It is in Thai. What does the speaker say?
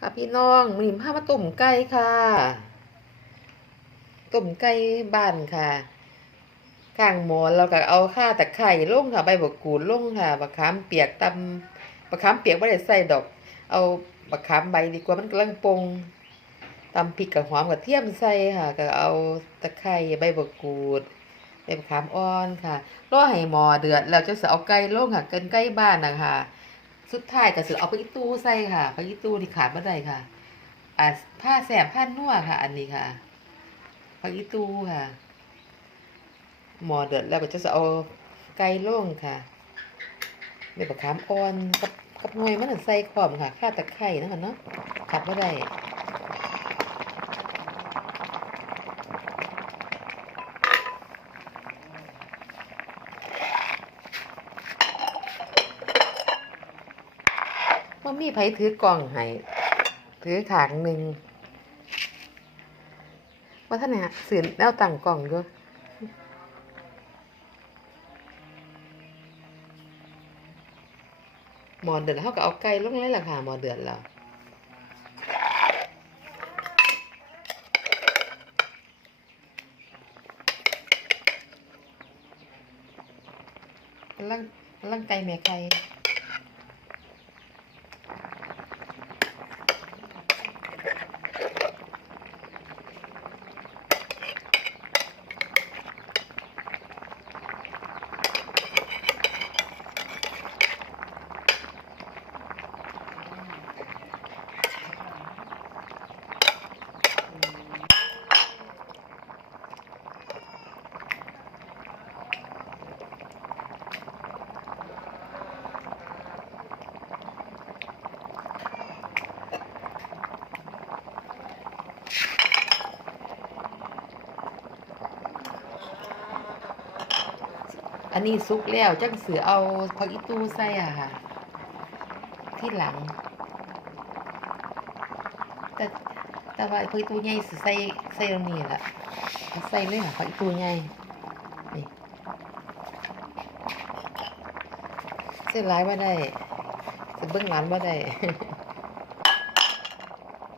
ค่ะพี่น้องมีผ้ามาต้มไก่ค่ะต้มไก่บ้านค่ะข้างหมอนเราก็เอาข่าตะไคร้ลงค่ะใบบักกูดลงค่ะบักขามเปียกตำบักขามเปียกไม่ได้ใส่ดอก เอาบักขามใบดีกว่ามันกำลังปรุงตำพริกกับหอมกับเทียมใส่ค่ะก็เอาตะไคร้ใบบักกูดใบบักขามอ่อนค่ะรอให้หมอเดือดแล้วจะสิเอาไก่ลงค่ะเกินไก่บ้านนะคะ สุดท้ายก็สิเอาไปอีตู้ใส่ค่ะไปอีตู้ที่ขาดบ่ได้ค่ะอ่าผ้าแสบผ้านัวค่ะ อันนี้ค่ะไปอีตู้ค่ะ หมอเดือดแล้วก็จะเอาไก่ลงค่ะใบบักขามอ่อนกับกับหน่วยมันใส่พร้อมค่ะข้าตะไคร่นะคะเนาะขาดบ่ได้ บ่มีไผถือกล่องให้ถือถางหนึ่งว่าท่านเนี่ยสื่อแนวตั้งกล่องอยู่หมอเดือดเขาก็เอาไก่ลงเลยล่ะค่ะหมอเดือดแล้วกำลังกำลังไก่แม่ไก่ อันนี้ซุกแล้วจังเสือเอาผักอีตูใส่อะค่ะ ที่หลัง แต่แต่ว่าผักอีตูใหญ่สใส่ใส่ตรงนี้แหละใส่เลยค่ะผักอีตูใหญ่นี่ใส่ร้ายว่าได้สิเบิ้องร้านว่าได้